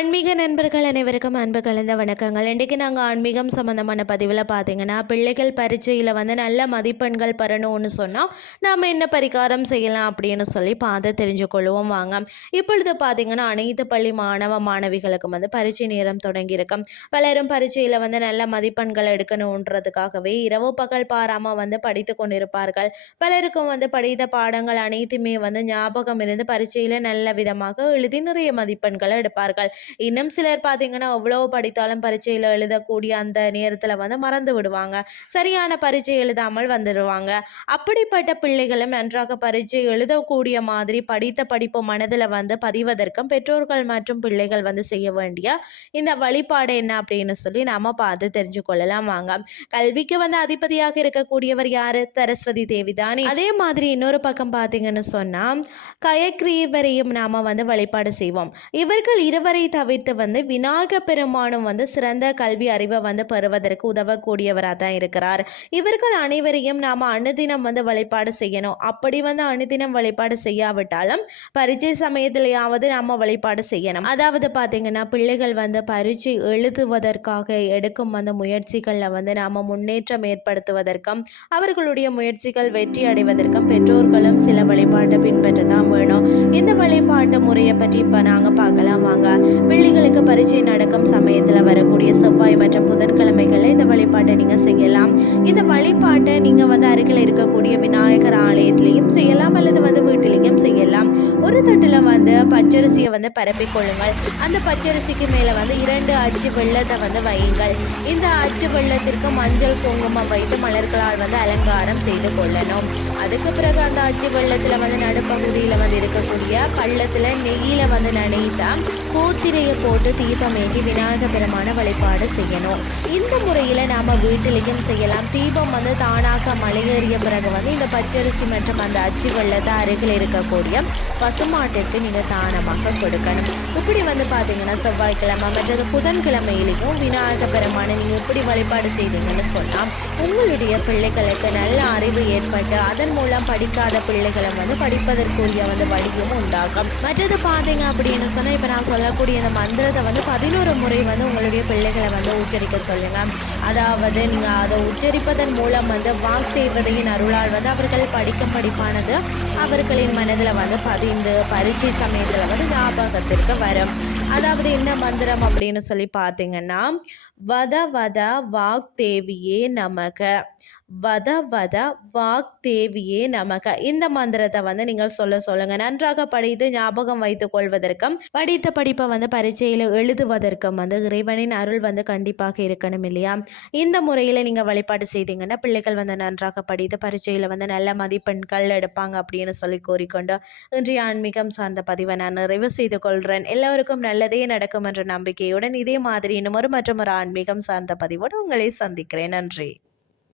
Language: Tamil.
ஆன்மீக நண்பர்கள் அனைவருக்கும் அன்பு கலந்த வணக்கங்கள். இன்றைக்கு நாங்கள் ஆன்மீகம் சம்மந்தமான பதிவில் பார்த்தீங்கன்னா பிள்ளைகள் பரீட்சையில் வந்து நல்ல மதிப்பெண்கள் பெறணும்னு சொன்னால் நாம் என்ன பரிகாரம் செய்யலாம் அப்படின்னு சொல்லி பார்த்து தெரிஞ்சுக்கொள்வோம் வாங்க. இப்பொழுது பார்த்தீங்கன்னா அனைத்து பள்ளி மாணவ மாணவிகளுக்கும் வந்து பரீட்சை நேரம் தொடங்கியிருக்கும் பலரும் பரீட்சையில் வந்து நல்ல மதிப்பெண்கள் எடுக்கணுன்றதுக்காகவே இரவு பகல் பாராமல் வந்து படித்து கொண்டிருப்பார்கள். பலருக்கும் வந்து படித்த பாடங்கள் அனைத்துமே வந்து ஞாபகம் இருந்து பரீட்சையில் நல்ல விதமாக எழுதி நிறைய மதிப்பெண்களை எடுப்பார்கள். இன்னும் சிலர் பார்த்தீங்கன்னா எவ்வளோ படித்தாலும் பரீட்சையில் எழுதக்கூடிய அந்த நேரத்தில் வந்து மறந்து விடுவாங்க. சரியான பரீட்சை எழுதாமல் வந்துடுவாங்க அப்படிப்பட்ட பிள்ளைகளும் நன்றாக பரீட்சை எழுதக்கூடிய மாதிரி படித்த படிப்பு மனதில் வந்து பதிவதற்கும் பெற்றோர்கள் மற்றும் பிள்ளைகள் வந்து செய்ய வேண்டிய இந்த வழிபாடு என்ன அப்படின்னு சொல்லி நாம பார்த்து தெரிஞ்சு கொள்ளலாம் வாங்க. கல்விக்கு வந்து அதிபதியாக இருக்கக்கூடியவர் யாரு? சரஸ்வதி தேவி தானே. அதே மாதிரி இன்னொரு பக்கம் பார்த்தீங்கன்னு சொன்னால் கயக்ரீவரையும் நாம வந்து வழிபாடு செய்வோம். இவர்கள் இருவரை தவிர்த்து வந்து விநாயக பெருமானும் வந்து சிறந்த கல்வி அறிவை வந்து பெறுவதற்கு உதவக்கூடியவராக தான் இருக்கிறார். இவர்கள் அனைவரையும் நாம் அனுதினம் வந்து வழிபாடு செய்யணும். அப்படி வந்து அனுதினம் வழிபாடு செய்யாவிட்டாலும் பரீட்சை சமயத்திலேயாவது நாம் வழிபாடு செய்யணும். அதாவது பார்த்தீங்கன்னா பிள்ளைகள் வந்து பரீட்சை எழுதுவதற்காக எடுக்கும் அந்த முயற்சிகளில் வந்து நாம் முன்னேற்றம் ஏற்படுத்துவதற்கும் அவர்களுடைய முயற்சிகள் வெற்றி அடைவதற்கும் பெற்றோர்களும் சில வழிபாட்டை பின்பற்ற தான் வேணும். இந்த வழிபாட்டு முறையை பற்றி இப்போ நாங்கள் பார்க்கலாம். வாங்க. பிள்ளைகளுக்கு பரீட்சை நடக்கும் சமயத்தில் வரக்கூடிய செவ்வாய் மற்றும் புதன்கிழமைகளில் இந்த வழிபாட்டை நீங்கள் செய்யலாம். இந்த வழிபாட்டை நீங்கள் வந்து அருகில் இருக்கக்கூடிய விநாயகர் ஆலயத்திலையும் செய்யலாம் அல்லது வந்து வீட்டிலையும் செய்யலாம். ஒரு தட்டில் வந்து பச்சரிசியை வந்து பரப்பிக் கொள்ளுங்கள். அந்த பச்சரிசிக்கு மேலே வந்து இரண்டு அச்சு வெள்ளத்தை வந்து வையுங்கள். இந்த அச்சு வெள்ளத்திற்கு மஞ்சள் குங்குமம் வைத்து மலர்களால் வந்து அலங்காரம் செய்து கொள்ளணும். அதுக்கு பிறகு அந்த அச்சு வெள்ளத்தில் வந்து நடுப்பகுதியில் வந்து இருக்கக்கூடிய பள்ளத்தில் நெய்யில் வந்து நனைத்தா கோத்திரையை போட்டு தீபமேற்றி விநாயக பெருமான வழிபாடு செய்யணும். இந்த முறையில் நாம் வீட்டிலையும் செய்யலாம். தீபம் வந்து தானாக மலையேறிய பிறகு வந்து இந்த பச்சரிசி மற்றும் அந்த அச்சு வெள்ளத்தை அருகில் இருக்கக்கூடிய பசுமாட்டிற்கு நீங்கள் தானமாக கொடுக்கணும். இப்படி வந்து பார்த்தீங்கன்னா செவ்வாய்க்கிழமை மற்றது புதன்கிழமையிலையும் விநாயக பெருமான நீங்கள் எப்படி வழிபாடு செய்தீங்கன்னு சொன்னால் உங்களுடைய பிள்ளைகளுக்கு நல்ல அறிவு ஏற்பட்டு அதன் மூலம் படிக்காத பிள்ளைகளை வந்து படிப்பதற்குரிய வந்து வழியும் உண்டாகும். மற்றது பார்த்தீங்க அப்படின்னு சொன்னால் இப்போ நான் சொல்லக்கூடிய இந்த மந்திரத்தை வந்து பதினோரு முறை வந்து உங்களுடைய பிள்ளைகளை வந்து உச்சரிக்க சொல்லுங்கள் அதாவது நீங்கள் அதை உச்சரிப்பதன் மூலம் வந்து வாக்தேவதையின் அருளால் வந்து அவர்கள் படிக்கும் படிப்பானது அவர்களின் மனதில் வந்து பதிந்து பரீட்சை சமயத்தில் வந்து ஞாபகத்திற்கு வரும். அதாவது என்ன மந்திரம் அப்படின்னு சொல்லி பார்த்தீங்கன்னா வத வத வாக்தேவியே நமக. வத வத வாக் தேவியே நமக. இந்த மந்திரத்தை வந்து நீங்கள் சொல்ல சொல்லுங்க. நன்றாக படித்து ஞாபகம் வைத்துக் கொள்வதற்கும் படித்த படிப்பை வந்து பரீட்சையில் எழுதுவதற்கும் வந்து இறைவனின் அருள் வந்து கண்டிப்பாக இருக்கணும் இல்லையா? இந்த முறையில் நீங்கள் வழிபாடு செய்தீங்கன்னா பிள்ளைகள் வந்து நன்றாக படித்து பரீட்சையில் வந்து நல்ல மதிப்பெண்கள் எடுப்பாங்க அப்படின்னு சொல்லி கூறிக்கொண்டு இன்றைய ஆன்மீகம் சார்ந்த பதிவை நான் நிறைவு செய்து கொள்கிறேன் எல்லோருக்கும் நல்லதே நடக்கும் என்ற நம்பிக்கையுடன் இதே மாதிரி இன்னும் ஒரு மற்றும் ஒரு ஆன்மீகம் சார்ந்த பதிவோடு உங்களை சந்திக்கிறேன். நன்றி.